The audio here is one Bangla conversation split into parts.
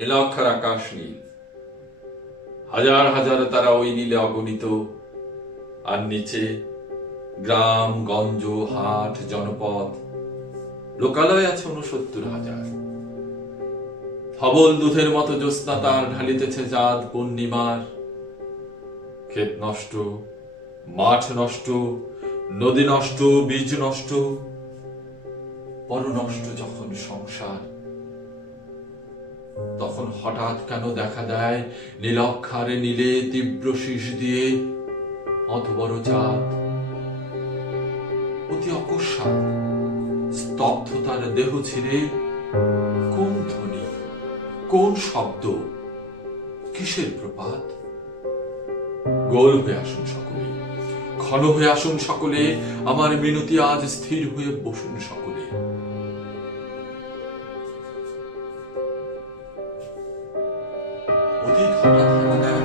নীলাক্ষর আকাশ নীল, হাজার হাজার তারা ওই নীলে অগণিত। আর নিচে গ্রাম গঞ্জ হাট জনপদ, লোকালয় আছে ৬৯,০০০। ধবল দুধের মতো জ্যোৎস্না তার ঢালিতেছে চাঁদ পূর্ণিমার। ক্ষেত নষ্ট, মাঠ নষ্ট, নদী নষ্ট, বীজ নষ্ট, বড় নষ্ট যখন সংসার, তখন হঠাৎ কেন দেখা দেয় নীলক্ষারে নীলে তীব্র শীষ দিয়ে অত বড় চাঁদ। অতি অকস্মাৎ স্তব্ধতার দেহ ছিঁড়ে কোন ধ্বনি, কোন শব্দ, কিসের প্রপাত? গোল হয়ে আসুন সকলে, ঘন হয়ে আসুন সকলে, আমার মিনতি আজ স্থির হয়ে বসুন সকলে। অতীত হঠাৎ হানা দেয়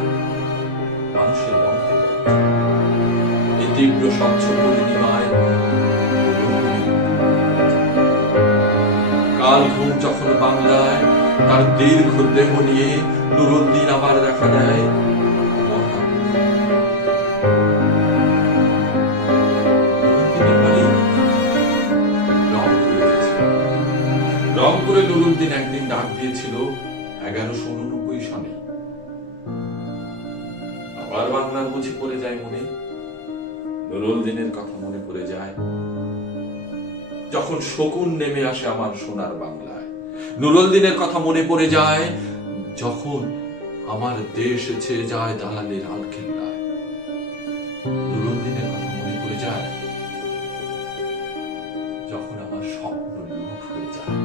মানুষের মধ্যে, এই তীব্র স্বচ্ছ পূর্ণিমায় কাল ঘুম যখন বাংলায় তার দীর্ঘ দেহ নিয়ে নুরুদ্দিন আবার দেখা দেয়। রংপুরে নুরুদ্দিন একদিন ডাক দিয়েছিল ১১৮৯ সনে। আবার বাংলার বুঝি পড়ে যায় মনে, নুরুদ্দিনের কথা মনে পড়ে যায়। যখন শকুন নেমে আসে আমার সোনার বাংলায়, নুরুদ্দিনের কথা মনে পড়ে যায়। যখন আমার দেশ ছেয়ে যায় দালালের আলখেল্লায়, নুরুদ্দিনের কথা মনে পড়ে যায়। যখন আমার স্বপ্ন লুট হয়ে যায়,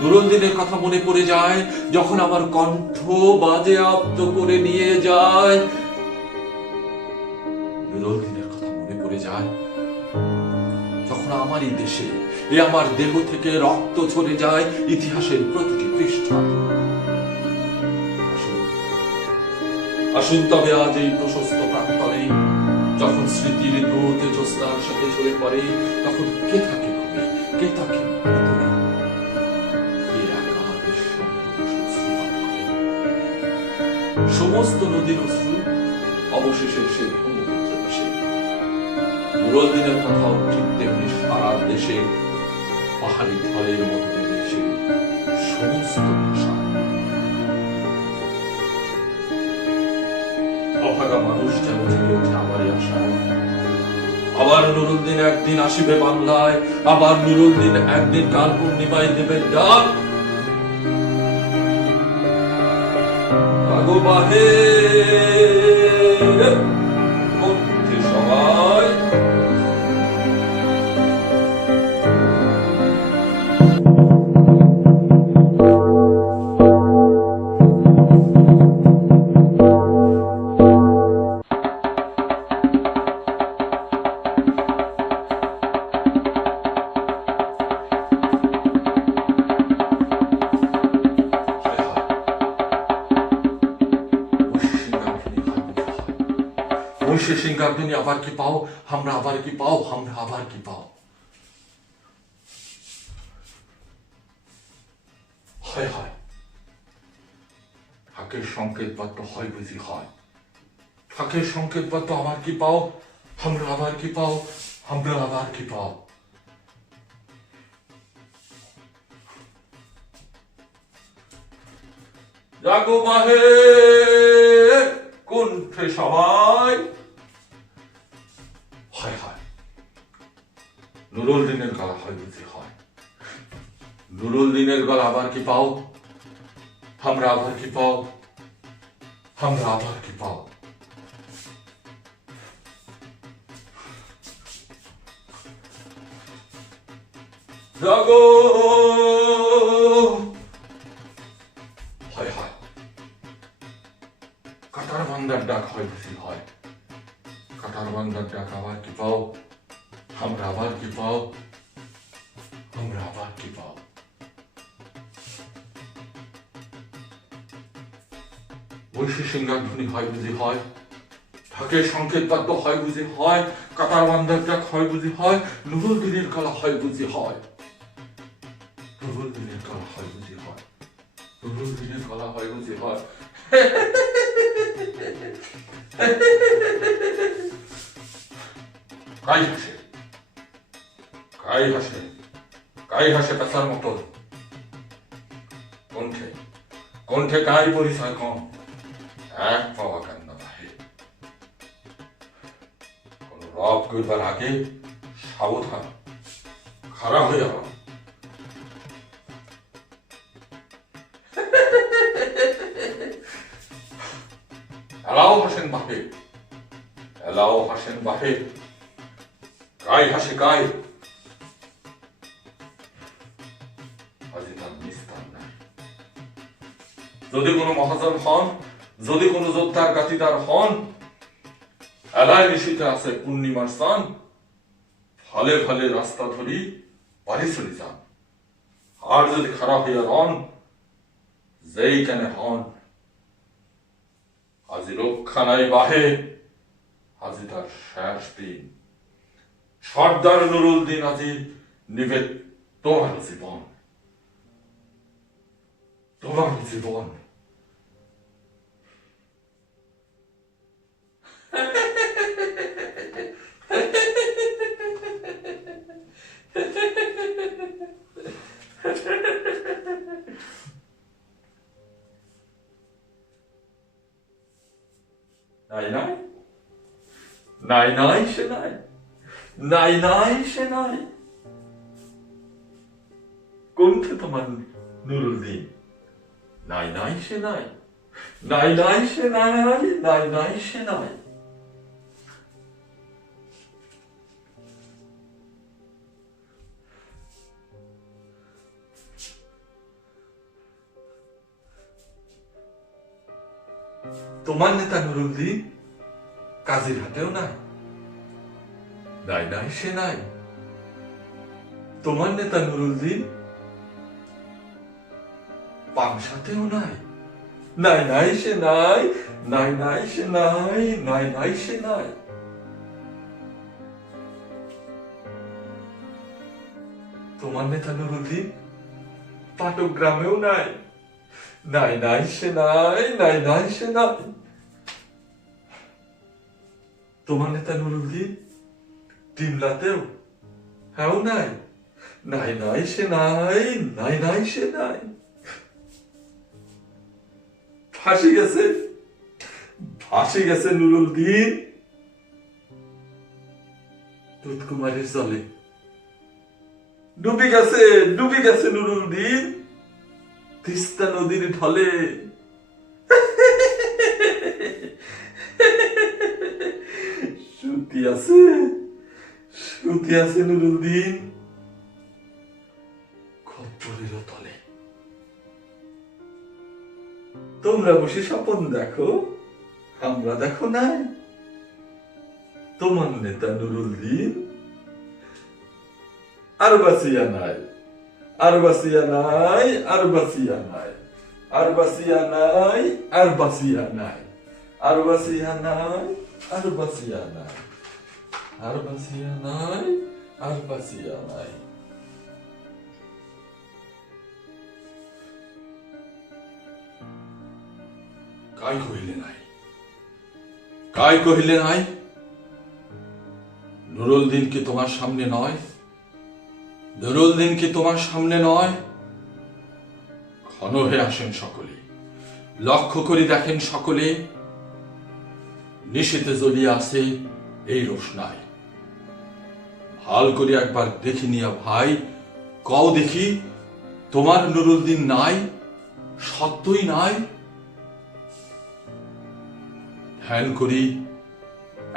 নুরুদ্দিনের কথা মনে পড়ে যায়। যখন আমার কণ্ঠ বাজেয়াপ্ত করে নিয়ে যায়, নুরুদ্দিনের কথা মনে পড়ে যায়। যখন আমারই দেশে এ আমার দেহ থেকে রক্ত ঝরে যায় ইতিহাসের প্রতিটি পৃষ্ঠা। আসুন তবে আজ এই প্রশস্ত প্রান্তরে, যখন স্মৃতির দ্রুত জ্যোৎস্নার সাথে ঝরে পড়ে, তখন কে থাকে ঘুমে, কে থাকে ভিতরে, কে একা সমস্ত নদীর অশ্রু অবশেষে সে ব্রহ্মপুত্রে বসে। নুরুদ্দিনের কথাও ঠিক তেমনি সারা দেশে পাহাড়ি ঢলের মতো নেমে এসে সমস্ত ভাষা। অভাগা মানুষ যেন জেগে ওঠে আমারই আশায়। আবার নুরুদ্দিন একদিন আসিবে বাংলায়, আবার নুরুদ্দিন একদিন কাল পূর্ণিমায় দেবে ডাক। আগো বাহে করতে সবাই, সিংহাগ্নি আবার কি পাও, আমরা আবার কি পাও, আমরা আবার কি পাও। হয় হয়, ফাঁকের সংকেত বাদ্য হয় বুঝি হয়। ফাঁকের সংকেত বাদ্য আবার কি পাও, আমরা আবার কি পাও, আমরা আবার কি পাও। জাগো বাহে কণ্ঠে সবাই। হয় হয়, নুরুদ্দিনের গলা হয় বুঝি হয়। নুরুদ্দিনের গলা আবার কি পাও, আমরা আবার কি পাও, আমরা আবার কি পাও। জাগো, হয় হয়, কাটার বান্দার ডাক হয় বুঝি হয়। কাটার বান্দার ডাক আবার কি পাও, আমরা আবার কি পাও, আমরা আবার কি পাও। ঐশী সিংহাগ্নি হয় বুঝি হয়। ফাঁকের সংকেত বাদ্য হয় বুঝি হয়। কাটার বান্দার ডাক হয় বুঝি হয়। নুরুদ্দিনের গলা হয় বুঝি হয়। নুরুদ্দিনের গলা হয় বুঝি হয়। নুরুল দিনের গলা হয় বুঝি হয়। কাই হাসে, কাই হাসে, কাই হাসে পেশার মতন। কণ্ঠে কণ্ঠে কাই পরিচয় কম, এক পাওয়া কান্না বাহে। কোন রব করবার আগে সাবধান, খারাপ হয়ে যাওয়া। এলাও হাসেন বাহে, এলাও হাসেন বাহে, কাই হাসে কাই। আজি তার নিস্তার নাই। যদি কোনো মহাজন হন, যদি কোনো যোদ্ধার গাতিদার হন, এলায় নিশিতে আছে পূর্ণিমার স্থান, ফলে ফলে রাস্তা ধরি বাড়ি চলে যান। আর যদি খারাপ হইয়া রন, যেই কেন হন, আজি রক্ষা নাই বাহে, আজি তার শেষ দিন। সর্দার নুরুল দিন আজি নিবে তোমার জীবন, তোমার জীবন। নাই নাই, নাই নাই সে নাই, নাই নাই সে নাই। কণ্ঠে তোমার নুরুল দিন, নাই নাই সে নাই, নাই নাই সে নাই, নাই নাই সে নাই। তোমার নেতা নুরুল দিন কাজীর হাটেও নাই, নাই নাই সে নাই। তোমার নেতা নুরুল দিন পাংশাতেও নাই, নাই নাই সে নাই, নাই নাই সে নাই, নাই নাই সে নাই। তোমার নেতা নুরুল দিন পাটক গ্রামেও নাই, নাই নাই সে নাই, নাই নাই সে নাই। তোমার নেতা নুরুল দিন ডিমলাতেও হ্যাঁ নাই, নাই নাই সে নাই, নাই নাই সে নাই। ফাঁসি গেছে, ফাঁসি গেছে নুরুল দিন দুধকুমারীর জলে, ডুবে গেছে, ডুবে গেছে নুরুল দিন তিস্তা নদীর ঢলে। শ্রুতি আছে, শ্রুতি আছে নুরুল দিন খপ্পরের তলে। তোমরা বসে স্বপন দেখো, আমরা দেখো নাই। তোমার নেতা নুরুল দিন আর বাঁচিয়া নাই, আর বাঁচিয়া নাই, আর বাঁচিয়া নাই, আর বাঁচিয়া নাই, আর বাঁচিয়া নাই, আর বাঁচিয়া নাই, আর বাঁচিয়া নাই, আর বাঁচিয়া নাই, আর বাঁচিয়া নাই। কাই কহিলে নাই, কাই কহিলে নাই। নুরুল দিন কি তোমার সামনে নয়, নুরুল দিন কি তোমার সামনে নয়। ঘন হয়ে আসেন সকলে, লক্ষ্য করে দেখেন সকলে, নিশীথে জ্বলিয়া আছে এই রোশনাই। ভাল করে একবার দেখি নিয়া ভাই, কও দেখি তোমার নুরুল দিন নাই, সত্যই নাই। ধ্যান করি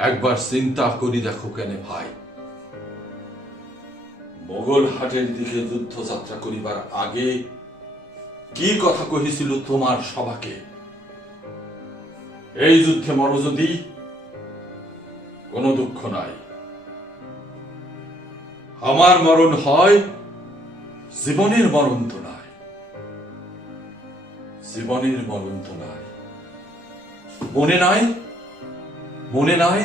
একবার চিন্তা করি দেখো কেন ভাই। মোগল হাটের দিকে যুদ্ধযাত্রা করিবার আগে কি কথা কহিছিল তোমার সভাকে, এই যুদ্ধে মর যদি কোনো দুঃখ নাই, আমার মরণ হয় জীবনের মরণ তো নাই, জীবনের মরণ তো নাই। মনে নাই, মনে নাই,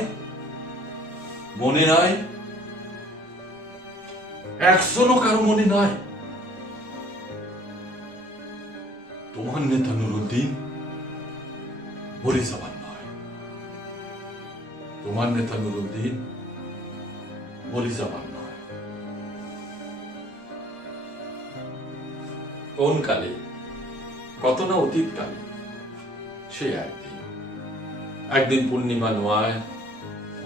মনে নাই, একজনও কারো মনে নাই। তোমার নেতা নুরুদ্দিন মরে যাবার নয়, তোমার নেতা নুরুদ্দিন মরে যাবার নয়। কোন কালে, কত না অতীত কালে, সে একদিন পূর্ণিমা নোয়ায়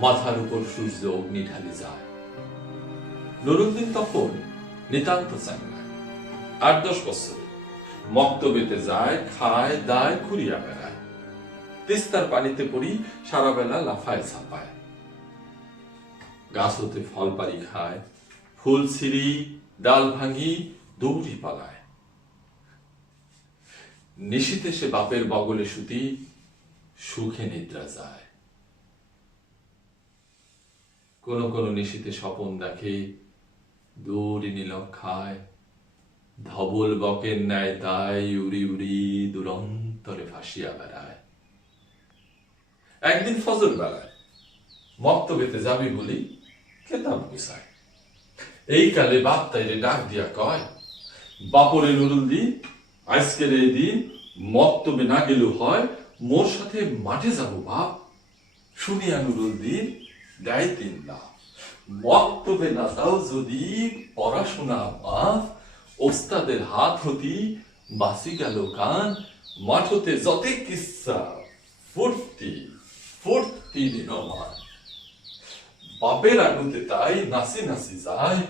মাথার উপর সূর্য অগ্নি ঢালি যায়। নুরুদ্দিন তখন নিতান্ত চাঙ্গা, 8-10 বছর, মক্তবেতে যায়, খায় দায়, ঘুরিয়া বেড়ায়, তিস্তার পানিতে পড়ি সারা বেলা লাফায় ছাপায়, গাছ হতে ফল পারি খায়, ফুল ছিঁড়ি, ডাল ভাঙি, দৌড়ি পালায়। নিশীথে সে বাপের বগলে শুতি, সুখে নিদ্রা যায়। কোন কোন নিশীথে স্বপন দেখে, দৌড়ি নীলক খায়, ধবল বকের ন্যায় তাই উড়ি উড়ি দুরন্তরে ভাসিয়া বেড়ায়। একদিন ফজর বেলায় মক্তবেতে যাবি বলি কেতাব গুছায়। এই কালে বাপ তাইরে ডাক দিয়া কয়, বাপরে নুরুদ্দিন, আজকের এই দিন মক্তবে না গেলেও হয়, মোর সাথে মাঠে যাব বাপ। শুনিয়া নুরুদ্দিন দেয় 3 লাফ, মক্তবে না যাও যদি পড়াশোনা মাফ, ওস্তাদের হাত হতি বাসি গেল কান, মাঠতে যতে কিচ্ছা ফুর্তি ফুর্তি দিনমান। বাপের আগুতে তাই নাচি নাচি যায়,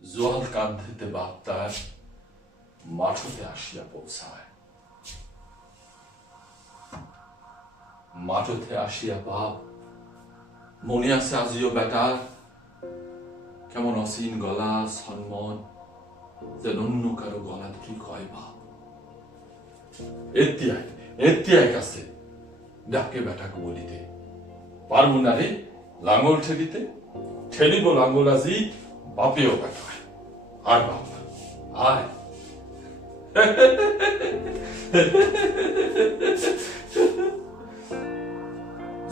জোয়াল কাঁধেতে বাপ তার মাঠতে আসিয়া পৌঁছায়। মাঠতে আসিয়া বাপ মনে আছে আজিও বেটার, কেমন অসীন গলা সন্মন, যেন অন্য কারো গলা কি কয় বাপ। এতিয়াই কাছে ডাকে বেটাকে বলিতে, পারবো না রে লাঙ্গল ঠেলিতে, ঠেলিব লাঙ্গল আজি বাপেও বেটায়। আয় বাপ আয়।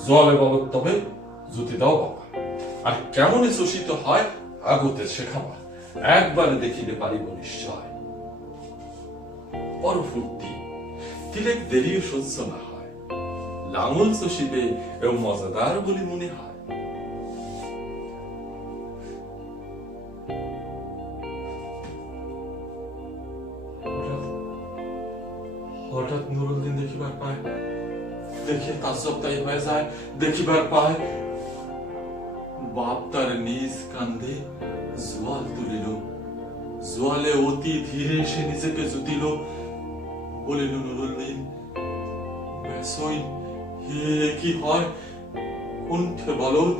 জলে বল তবে জুতি দাও বাবা, আর কেমন শোষিত হয় আগতে শেখাবা, একবারে দেখিতে পারিব নিশ্চয়। পরবর্তী তিলেক দেরিও সহ্য না হয়, লাঙল শোষিবে এবং মজাদার বলে মনে হয়। হঠাৎ নুরুদ্দিন দেখিবার পায়, দেখে তার সপ্তাহে হয়ে যায়, দেখিবার পায় বাপ তার নিজ কান্দে জোয়াল তুলিল, জোয়ালে অতি ধীরে সে নিজেকে জুতিল। বলিল নুরুদ্দিন, বেসই হে কি হয় কণ্ঠে বলদ,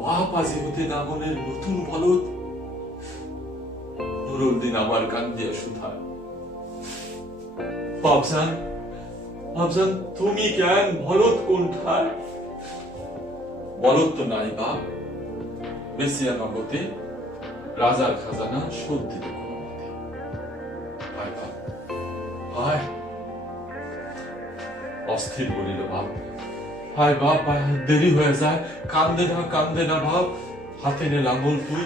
বাপ আজি হতে নামনের নতুন বলদ। নুরুদ্দিন আমার কান্দিয়া শুধায়, বাপজান বাপজান তুমি কেন বলদ কোনঠায়? বলদ তো নাই বাপ, বেসিয়া নগদে রাজার খাজানা শোধ দিতে কোনো মতে। হায় বাপ হায়, অস্থির বলিল বাপ। হায় বাপ, দেরি হয়ে যায়, কান্দে না বাপ। হাতে নে লাঙ্গল তুই,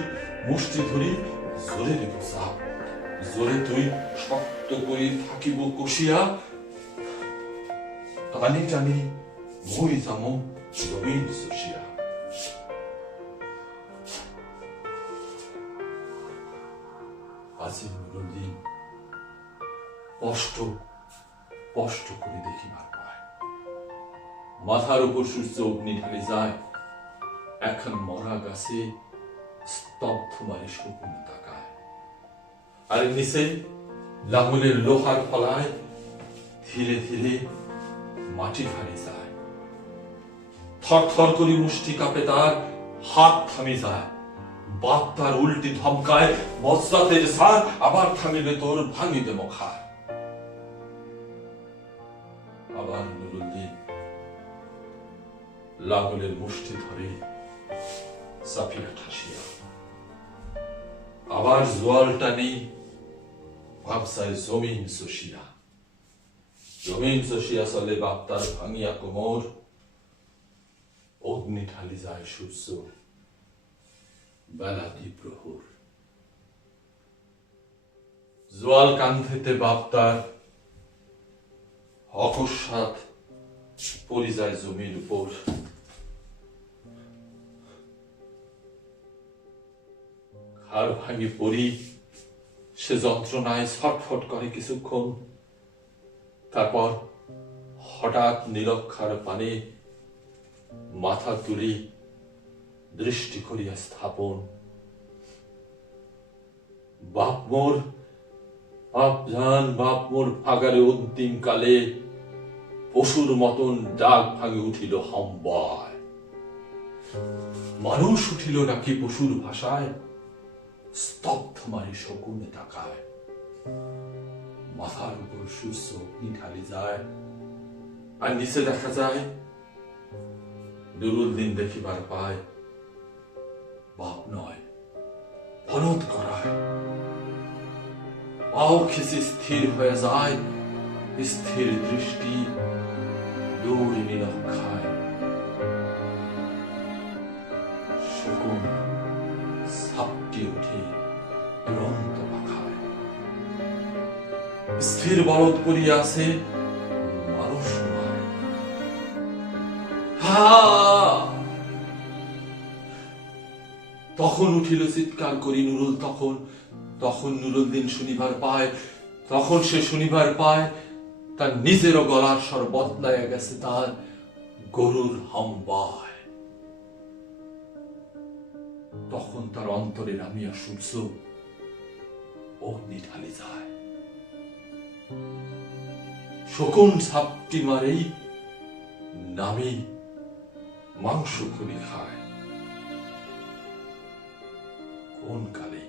মুষ্টি ধরি জোরে দেব চাপ, জোরে তুই শক্ত করে থাকিব কষিয়া, টানি টানি মই যাম জমিন শোষিয়া। আজি নুরুদ্দিন স্পষ্ট করে দেখিবার পায়, মাথার উপর সূর্য অগ্নি ঢালি যায়, এখন মরা গাছে স্তব্ধ মারে শকুন তাকায়, আর নিচে লাঙলের লোহার ফলায় ধীরে ধীরে মাটি ভাঙে যায়। থর থর করে মুষ্টি কাঁপে তার, হাত থামে যায়। বাপ তার উল্টি ধমকায়, বজ্রাতের সার আবার থামিবে তোর, ভাঙিবে মুখার। আবার নুরুদ্দিন লাঙলের মুষ্টি ধরে চাপিয়া ঠাসিয়া, আবার জোয়ালটা নেই, ভাবসায় জমিন শোষিয়া। জমিন শোষিয়া চলে বাপ তার ভাঙিয়া কোমর, অগ্নি ঢালি যায় সূর্য বেলা দ্বিপ্রহর। জোয়াল কান্ধিতে বাপ তার অকস্মাৎ পড়ে যায় জমির উপর। ঘাড় ভাঙি পড়ি, সে যন্ত্রণায় ছটফট করে কিছুক্ষণ, তারপর হঠাৎ নিরক্ষার পানে মাথা তুলি দৃষ্টি করিয়া স্থাপন। বাপ মোর, বাপ মোর ফাগারে অন্তিম কালে পশুর মতন ডাক ভাঙে উঠিল হাম্বায়। মানুষ উঠিল নাকি পশুর ভাষায়, স্তব্ধ মারি শকুনে তাকায়। মাথার উপর সূর্য অগ্নি ঢালি যায়, আর নিচে দেখা যায় নুরুদ্দিন দেখিবার পায় বাপ নয়, ভরত করায়। পাও খিসে স্থির হয়ে যায়, স্থির দৃষ্টি দৌড় নিরক্ষায়। শকুন সাপটি উঠে দুরন্ত পাখায়। স্থির বলদ করিয়া আছে, মানুষ নয়। তখন উঠিল চিৎকার করি নুরুল, তখন নুরুদ্দিন শুনিবার পায়, তখন সে শুনিবার পায় তার নিজেরও গলার স্বর বদলাইয়া গেছে তার গরুর হাম্বায়। তখন তার অন্তরে নামিয়া সূর্য অগ্নি ঢালি যায়। শকুন সাপটি মারেই নামি মাংস খুলি খায়। কোন কালে,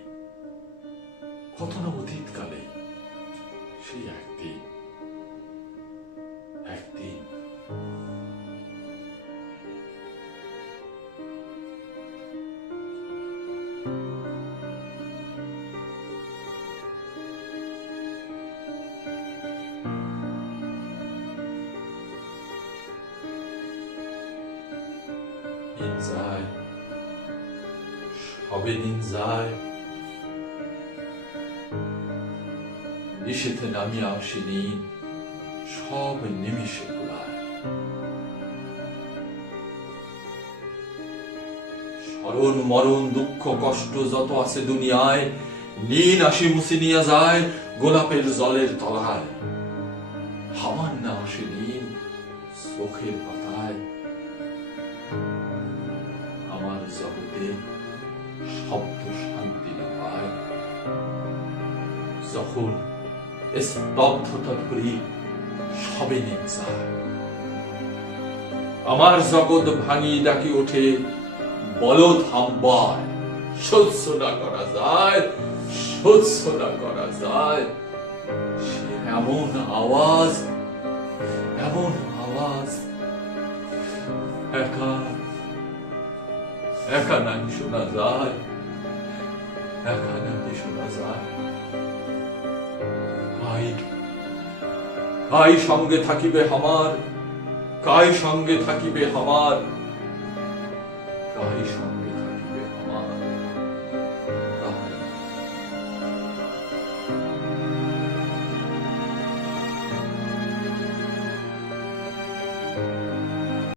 কত না অতীত কালে, সেই একদিন দিন যায়, সবে দিন যায়, নিষেধে নামিয়া আসেনি, সব নিমিষে ভুলায়। স্মরণ মরণ দুঃখ কষ্ট যত আছে দুনিয়ায়, নীন আসি মুছে নিয়ে যায় গোলাপের জলের তলায়। আমার না আসে নীন চোখের পাতায়। আমার জগতে শব্দ শান্তি না পায়, যখন স্তব্ধতা ধরি সবে নিন যায়। আমার জগৎ ভাঙি ডাকি ওঠে বলদ হাম্বায়। সহ্য না করা যায়, সহ্য না করা যায়। সে এমন আওয়াজ, এমন আওয়াজ একা একা নাকি শোনা যায়, একা নাকি শোনা যায়। কাই সঙ্গে থাকিবে আমার, কাই সঙ্গে থাকিবে আমার, কাই সঙ্গে